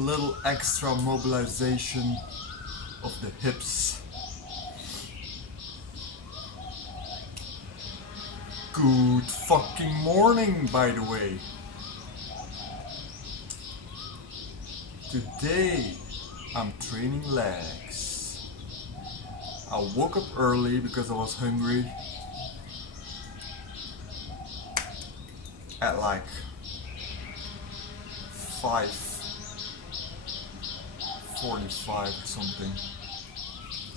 little extra mobilization of the hips. Good fucking morning, by the way. Today I'm training legs. I woke up early because I was hungry at like 5:45 or something.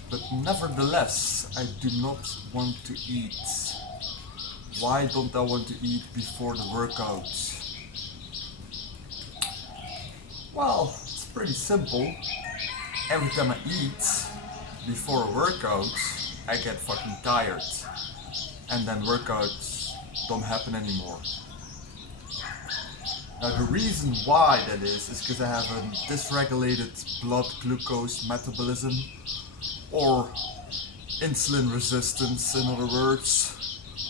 But nevertheless, I do not want to eat. Why don't I want to eat before the workout? Well, it's pretty simple. Every time I eat before a workout, I get fucking tired. And then workouts don't happen anymore. Now the reason why that is because I have a dysregulated blood glucose metabolism, or insulin resistance in other words,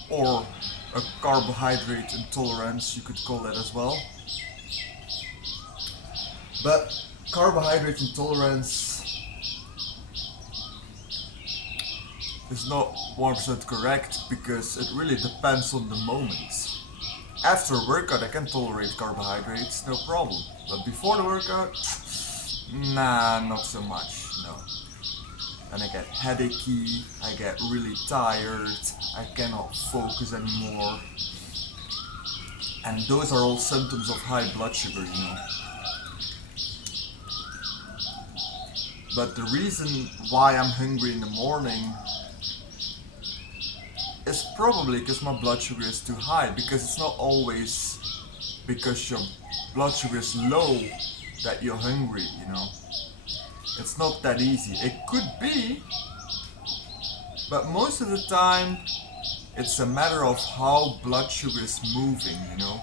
or a carbohydrate intolerance, you could call that as well. But carbohydrate intolerance is not 100% correct because it really depends on the moment. After a workout I can tolerate carbohydrates, no problem. But before the workout, nah, not so much, no. And I get headachy, I get really tired, I cannot focus anymore. And those are all symptoms of high blood sugar, you know. But the reason why I'm hungry in the morning is probably because my blood sugar is too high, because it's not always because your blood sugar is low that you're hungry, you know. It's not that easy. It could be, but most of the time it's a matter of how blood sugar is moving, you know.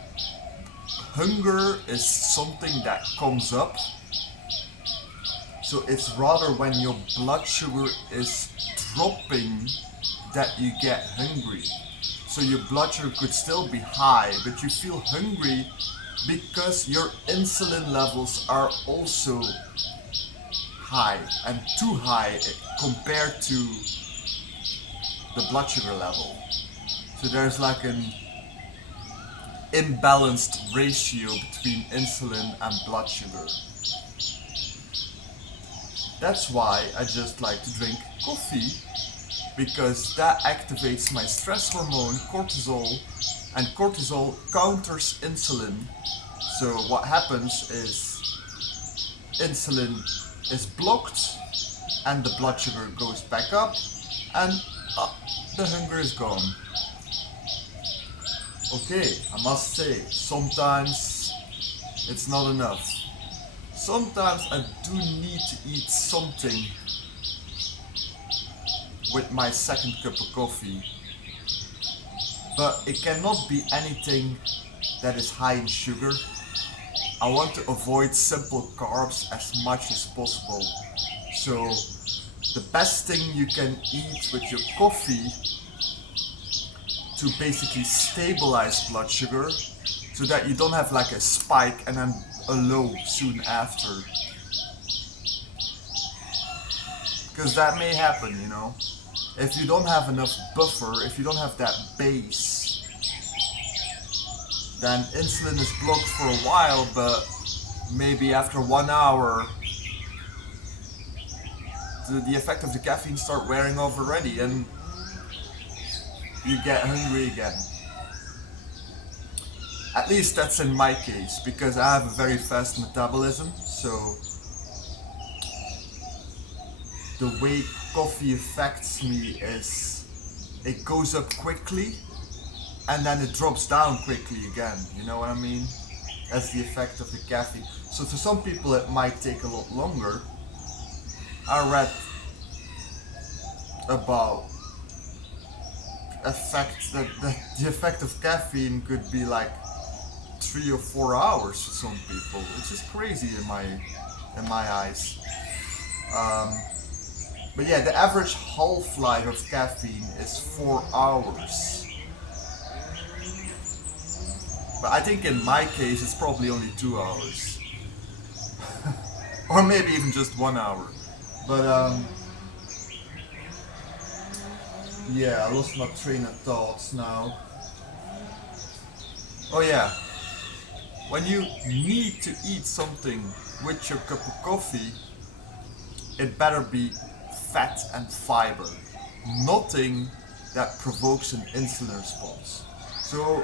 Hunger is something that comes up, so it's rather when your blood sugar is dropping that you get hungry. So your blood sugar could still be high, but you feel hungry because your insulin levels are also high, and too high compared to the blood sugar level. So there's like an imbalanced ratio between insulin and blood sugar. That's why I just like to drink coffee, because that activates my stress hormone, cortisol, and cortisol counters insulin. So what happens is insulin is blocked and the blood sugar goes back up and the hunger is gone. Okay, I must say, sometimes it's not enough. Sometimes I do need to eat something with my second cup of coffee, but it cannot be anything that is high in sugar. I want to avoid simple carbs as much as possible. So the best thing you can eat with your coffee to basically stabilize blood sugar, so that you don't have like a spike and then a low soon after. Because that may happen, you know. If you don't have enough buffer, if you don't have that base, then insulin is blocked for a while, but maybe after 1 hour the effect of the caffeine start wearing off already and you get hungry again. At least that's in my case, because I have a very fast metabolism, so the way coffee affects me is it goes up quickly and then it drops down quickly again, you know what I mean? That's the effect of the caffeine. So for some people it might take a lot longer. I read about the effect of caffeine could be like 3 or 4 hours for some people, which is crazy in my eyes. But yeah, the average half-life of caffeine is 4 hours. But I think in my case it's probably only 2 hours. or maybe even just 1 hour. But yeah, I lost my train of thoughts now. Oh yeah, when you need to eat something with your cup of coffee, it better be fat and fiber, nothing that provokes an insulin response. So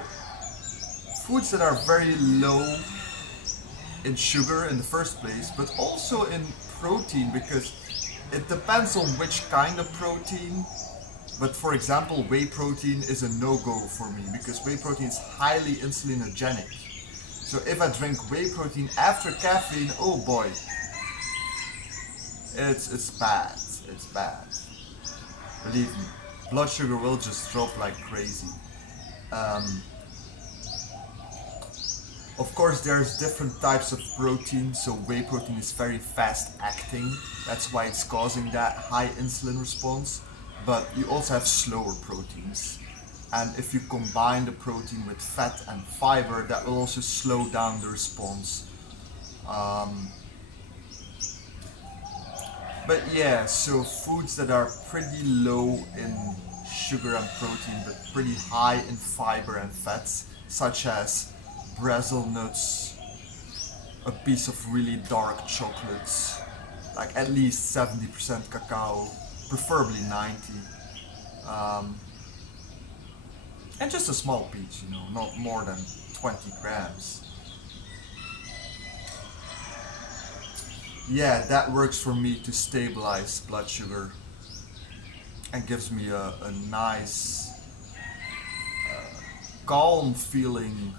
foods that are very low in sugar in the first place, but also in protein, because it depends on which kind of protein. But for example, whey protein is a no-go for me because whey protein is highly insulinogenic. So if I drink whey protein after caffeine, oh boy, it's bad. It's bad. Believe me, blood sugar will just drop like crazy. Um, Of course, there's different types of protein, so whey protein is very fast acting, that's why it's causing that high insulin response, but you also have slower proteins. And if you combine the protein with fat and fiber, that will also slow down the response. Um, but yeah, so foods that are pretty low in sugar and protein, but pretty high in fiber and fats, such as Brazil nuts, a piece of really dark chocolates, like at least 70% cacao, preferably 90, um, and just a small piece, not more than 20 grams. Yeah, that works for me to stabilize blood sugar and gives me a nice, calm feeling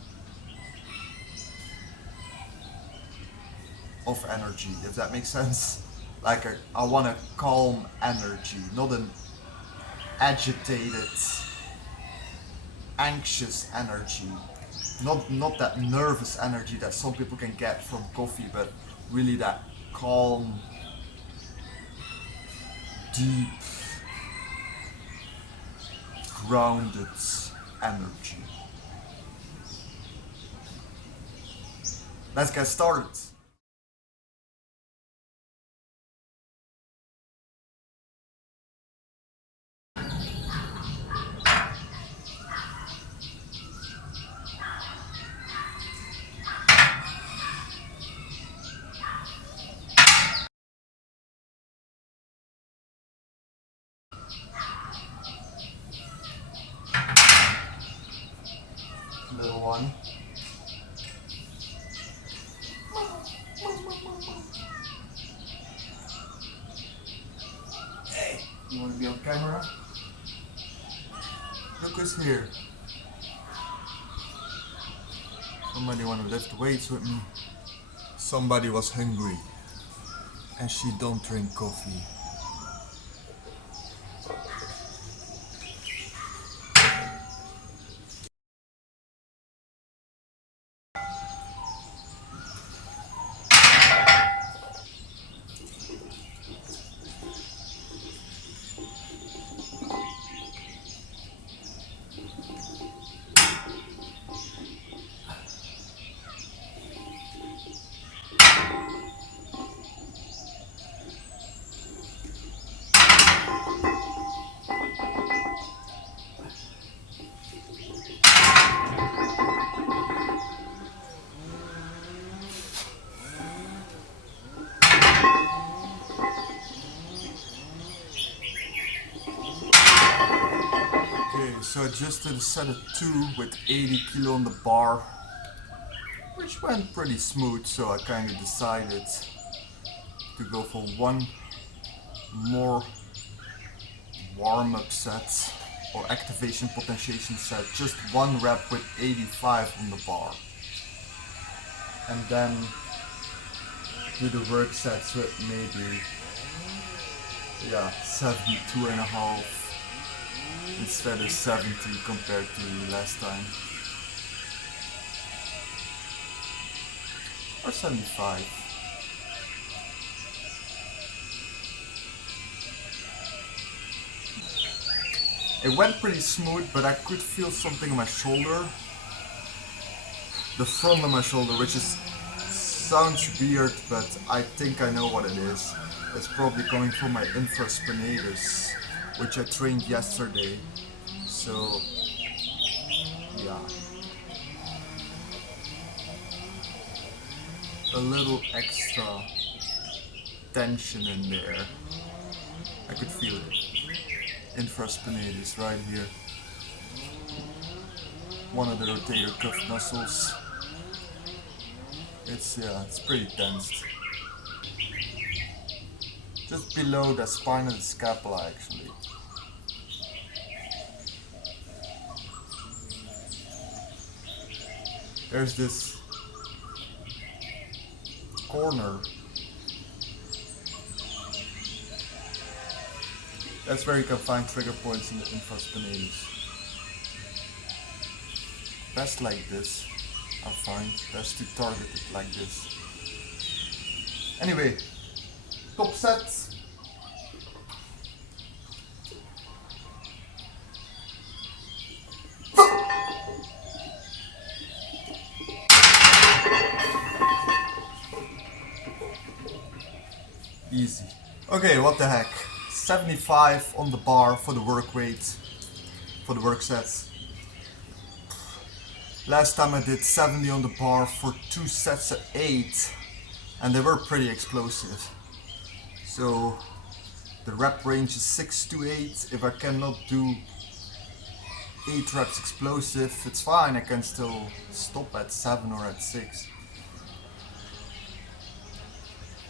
of energy, if that makes sense. Like I want a calm energy, not an agitated, anxious energy. Not that nervous energy that some people can get from coffee, but really that calm, deep, grounded energy. Let's get started. Little one. Hey, you want to be on camera? Look who's here. Somebody want to lift weights with me. Somebody was hungry and she don't drink coffee. Okay, so I just did a set of 2 with 80 kilo on the bar, which went pretty smooth, so I kind of decided to go for one more warm-up set or activation potentiation set, just 1 rep with 85 on the bar, and then do the work sets with maybe 72 and a half instead of 70 compared to last time, or 75. It went pretty smooth, but I could feel something on my shoulder, the front of my shoulder, which is sounds weird, but I think I know what it is. It's probably coming from my infraspinatus, which I trained yesterday. So, yeah. A little extra tension in there. I could feel it. Infraspinatus right here. One of the rotator cuff muscles. It's pretty tense. Just below the spine of the scapula actually. There's this corner. That's where you can find trigger points in the infraspinatus. Best like this, I find. Best to target it like this. Anyway, top set. Easy. Okay, what the heck. 75 on the bar for the work weight, for the work sets. Last time I did 70 on the bar for 2 sets of 8, and they were pretty explosive. So the rep range is 6 to 8. If I cannot do 8 reps explosive, it's fine, I can still stop at 7 or at 6.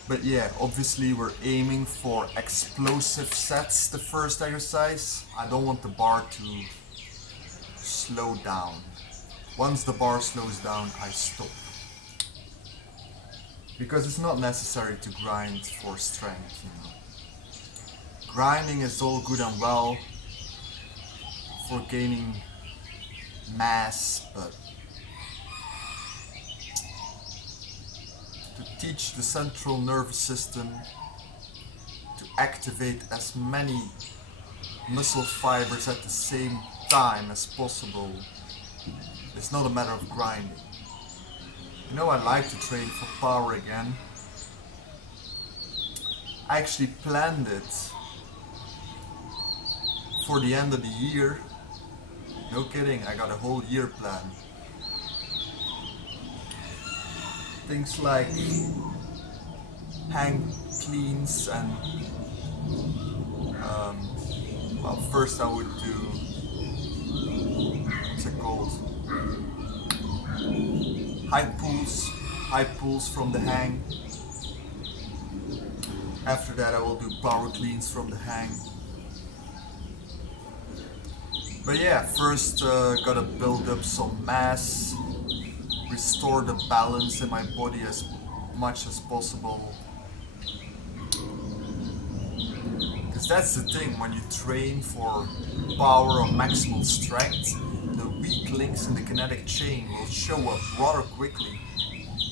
But yeah, obviously we're aiming for explosive sets the first exercise. I don't want the bar to slow down. Once the bar slows down, I stop. Because it's not necessary to grind for strength, you know. Grinding is all good and well for gaining mass, but to teach the central nervous system to activate as many muscle fibers at the same time as possible, it's not a matter of grinding. You know, I like to train for power again. I actually planned it for the end of the year. No kidding, I got a whole year plan. Things like hang cleans and well, first I would do, what's it called, high pulls from the hang. After that I will do power cleans from the hang. But yeah, first gotta build up some mass, restore the balance in my body as much as possible. Because that's the thing, when you train for power or maximal strength, the weak links in the kinetic chain will show up rather quickly.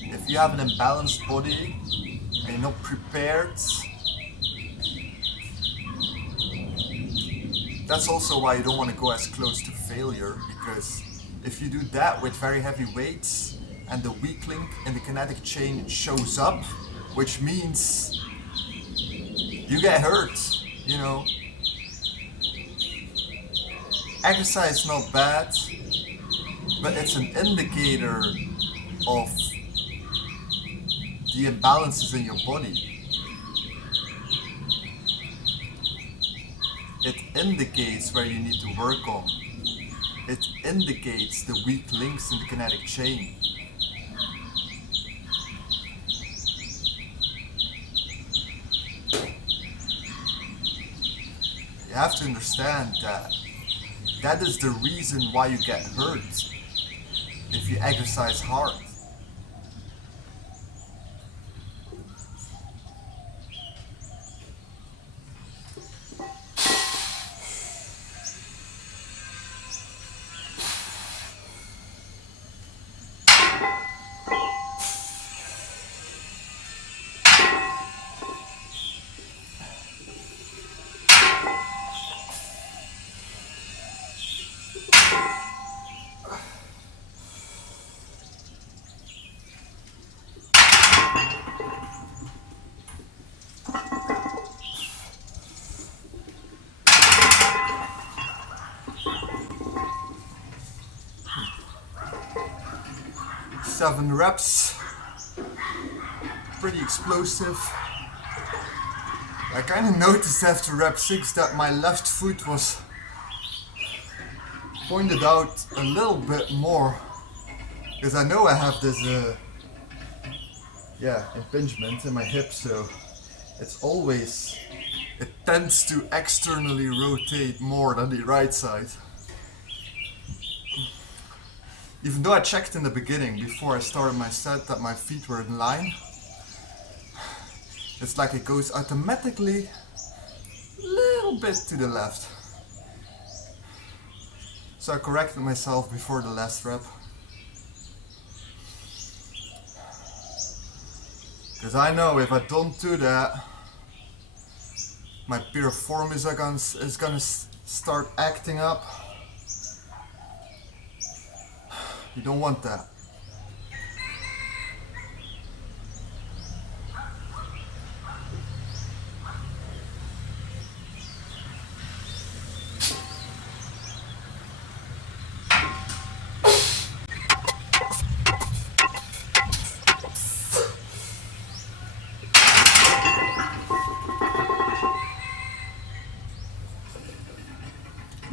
If you have an imbalanced body and you're not prepared, that's also why you don't want to go as close to failure, because if you do that with very heavy weights and the weak link in the kinetic chain shows up, which means you get hurt, you know. Exercise is not bad, but it's an indicator of the imbalances in your body. It indicates where you need to work on. It indicates the weak links in the kinetic chain. You have to understand that that is the reason why you get hurt if you exercise hard. 27 reps, pretty explosive. I kind of noticed after rep 6 that my left foot was pointed out a little bit more, because I know I have this impingement in my hip, so it tends to externally rotate more than the right side. Even though I checked in the beginning before I started my set that my feet were in line, it's like it goes automatically a little bit to the left. So I corrected myself before the last rep. Because I know if I don't do that, my piriform is gonna start acting up. You don't want that.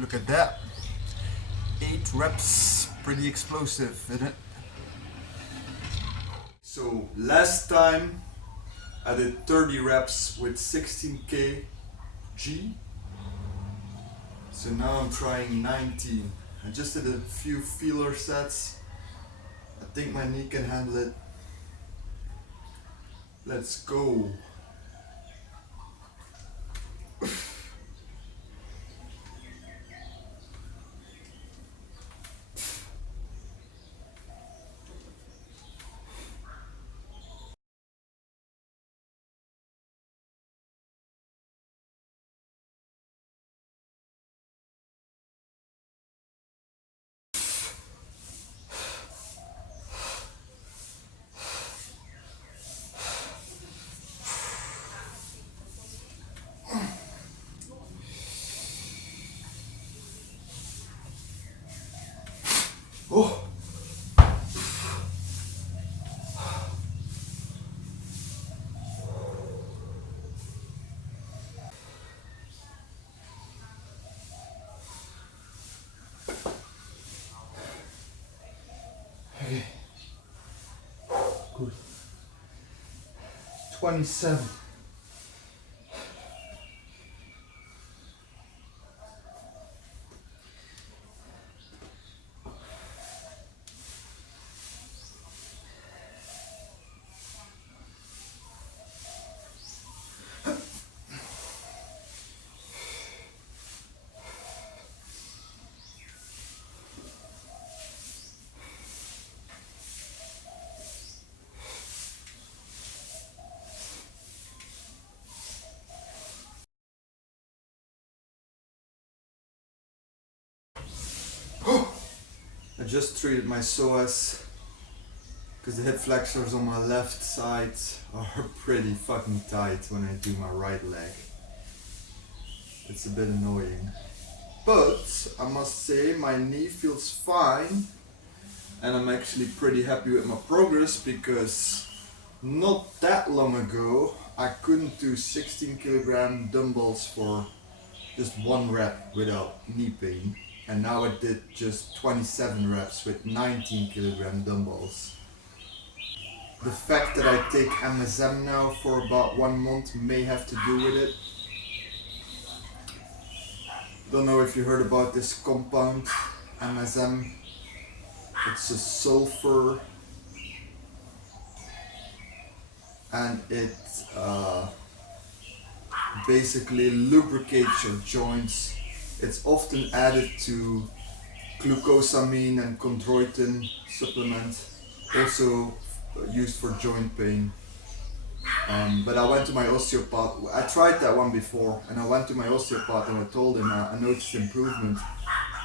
Look at that. 8 reps, pretty explosive, isn't it? So last time I did 30 reps with 16 kg. So now I'm trying 19. I just did a few feeler sets. I think my knee can handle it. Let's go. Oh. Okay. Good. 27. I just treated my psoas because the hip flexors on my left side are pretty fucking tight when I do my right leg. It's a bit annoying. But I must say my knee feels fine and I'm actually pretty happy with my progress, because not that long ago I couldn't do 16 kilogram dumbbells for just 1 rep without knee pain. And now I did just 27 reps with 19 kilogram dumbbells. The fact that I take MSM now for about 1 month may have to do with it. Don't know if you heard about this compound, MSM. It's a sulfur and it basically lubricates your joints. It's often added to glucosamine and chondroitin supplement, also used for joint pain. But I went to my osteopath. I tried that one before, and I went to my osteopath and I told him I noticed improvement,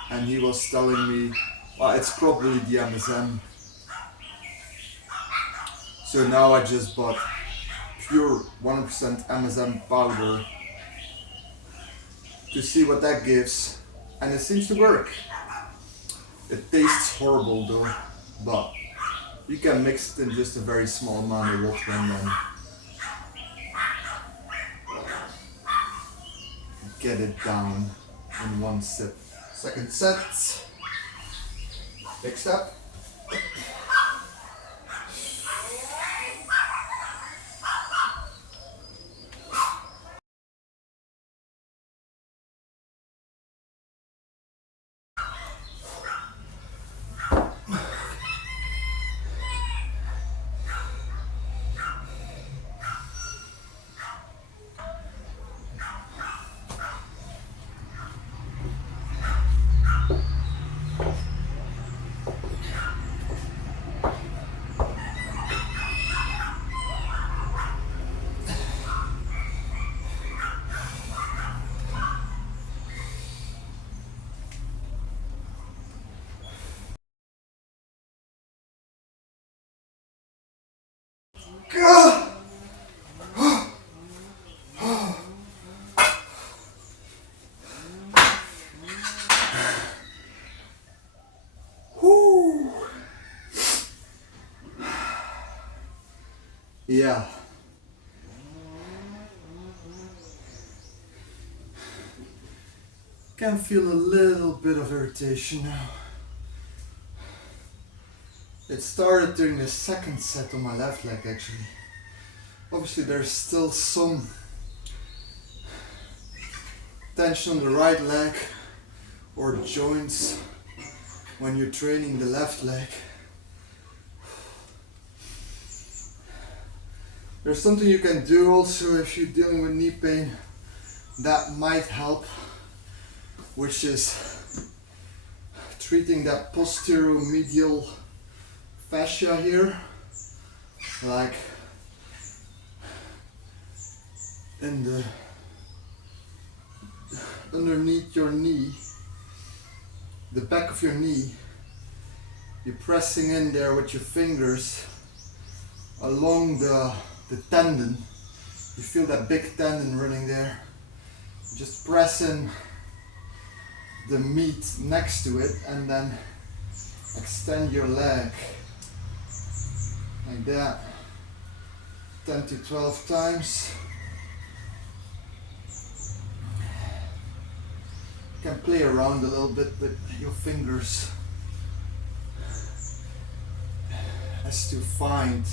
and he was telling me, well, it's probably the MSM. So now I just bought pure 100% MSM powder to see what that gives, and it seems to work. It tastes horrible though, but You can mix it in just a very small amount of water and then get it down in one sip. Second set. Next up. Whew. Yeah. Can feel a little bit of irritation now. It started during the second set on my left leg actually. Obviously there's still some tension on the right leg or joints when you're training the left leg. There's something you can do also if you're dealing with knee pain that might help, which is treating that posterior medial fascia here, like in the underneath your knee, the back of your knee. You're pressing in there with your fingers along the tendon. You feel that big tendon running there. Just press in the meat next to it and then extend your leg like that 10 to 12 times. You can play around a little bit with your fingers as to find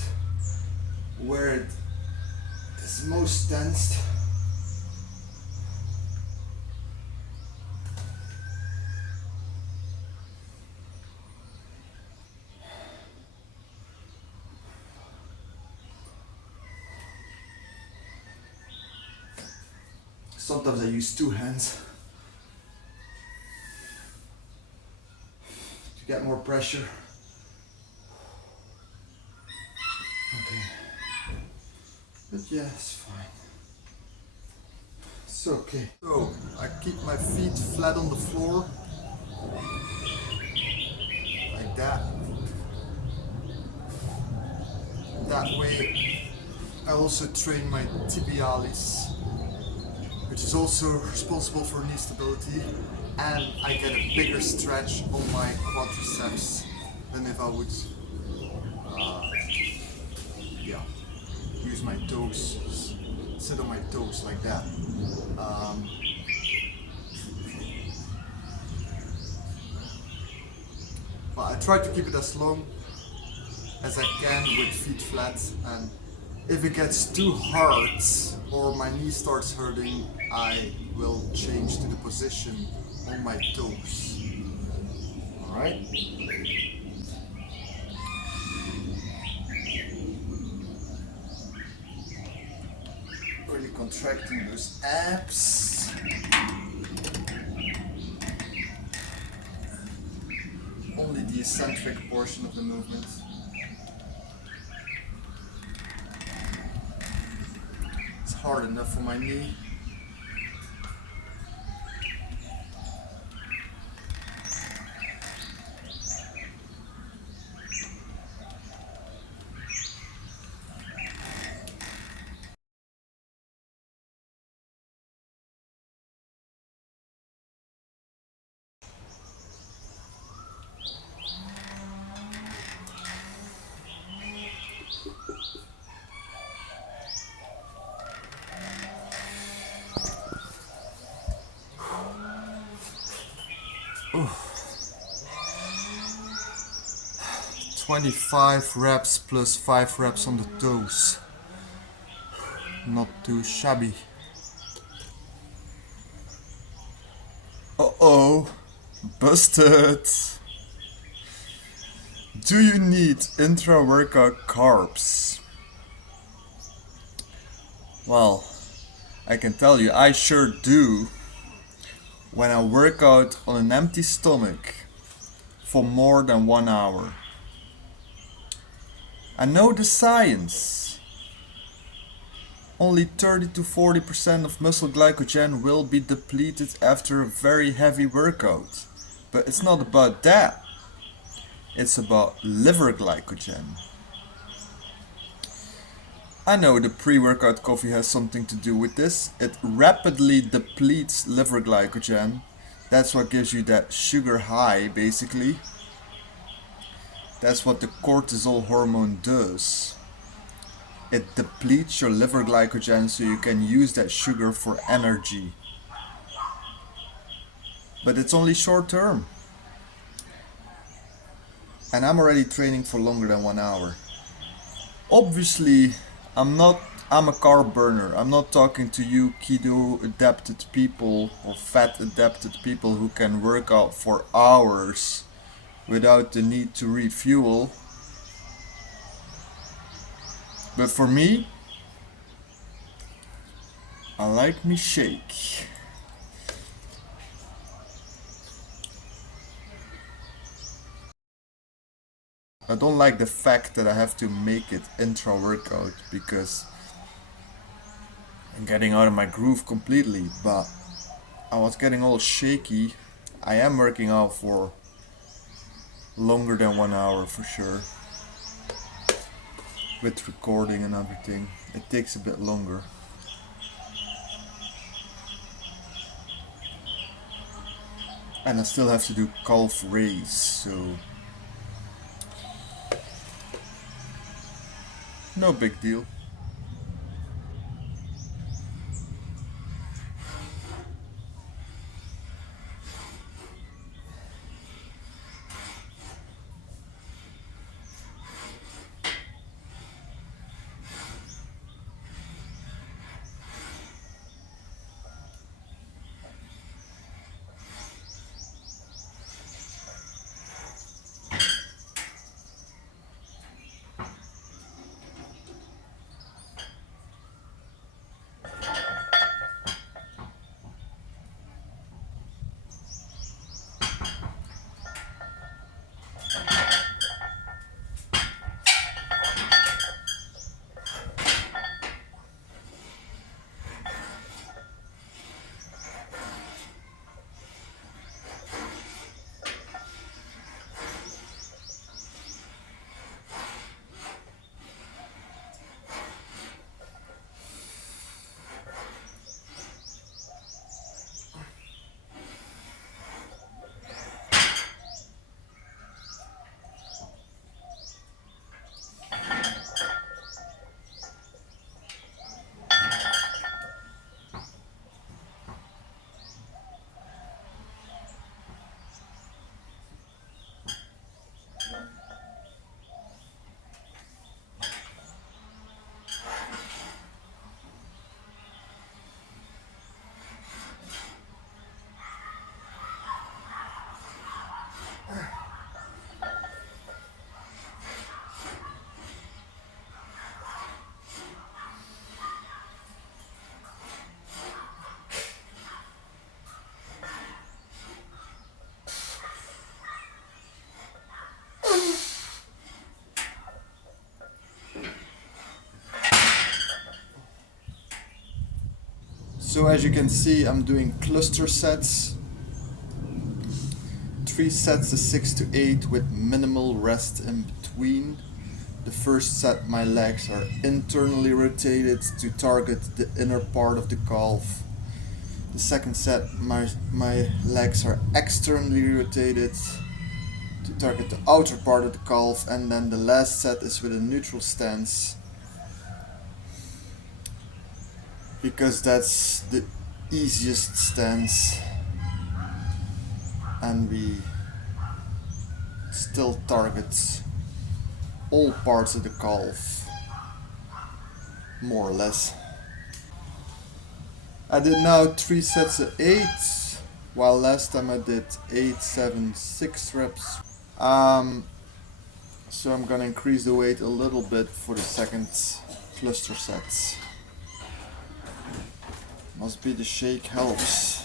where it is most tensed. Sometimes I use two hands to get more pressure. Okay. But yeah, it's fine. It's okay. So I keep my feet flat on the floor. Like that. That way I also train my tibialis, which is also responsible for knee stability, and I get a bigger stretch on my quadriceps than if I would use my toes, sit on my toes like that. But I try to keep it as long as I can with feet flat, and if it gets too hard or my knee starts hurting, I will change to the position on my toes. Alright? Really contracting those abs. Only the eccentric portion of the movement. It's hard enough for my knee. 25 reps plus 5 reps on the toes. Not too shabby. Uh-oh, busted. Do you need intra-workout carbs? Well, I can tell you, I sure do when I work out on an empty stomach for more than 1 hour. I know the science. Only 30 to 40% of muscle glycogen will be depleted after a very heavy workout. But it's not about that. It's about liver glycogen. I know the pre-workout coffee has something to do with this. It rapidly depletes liver glycogen. That's what gives you that sugar high, basically. That's what the cortisol hormone does. It depletes your liver glycogen so you can use that sugar for energy. But it's only short term. And I'm already training for longer than 1 hour. Obviously, I'm a carb burner. I'm not talking to you keto adapted people or fat adapted people who can work out for hours without the need to refuel. But for me, I like me shake. I don't like the fact that I have to make it intra-workout because I'm getting out of my groove completely, but I was getting all shaky. I am working out for longer than 1 hour for sure. With recording and everything, it takes a bit longer. And I still have to do calf raise, so no big deal. So as you can see, I'm doing cluster sets. 3 sets of 6 to 8 with minimal rest in between. The first set, my legs are internally rotated to target the inner part of the calf. The second set, my legs are externally rotated to target the outer part of the calf. And then the last set is with a neutral stance, because that's the easiest stance and we still target all parts of the calf, more or less. I did now 3 sets of 8, while last time I did 8, 7, 6 reps. So I'm gonna increase the weight a little bit for the second cluster sets. Must be the shake helps.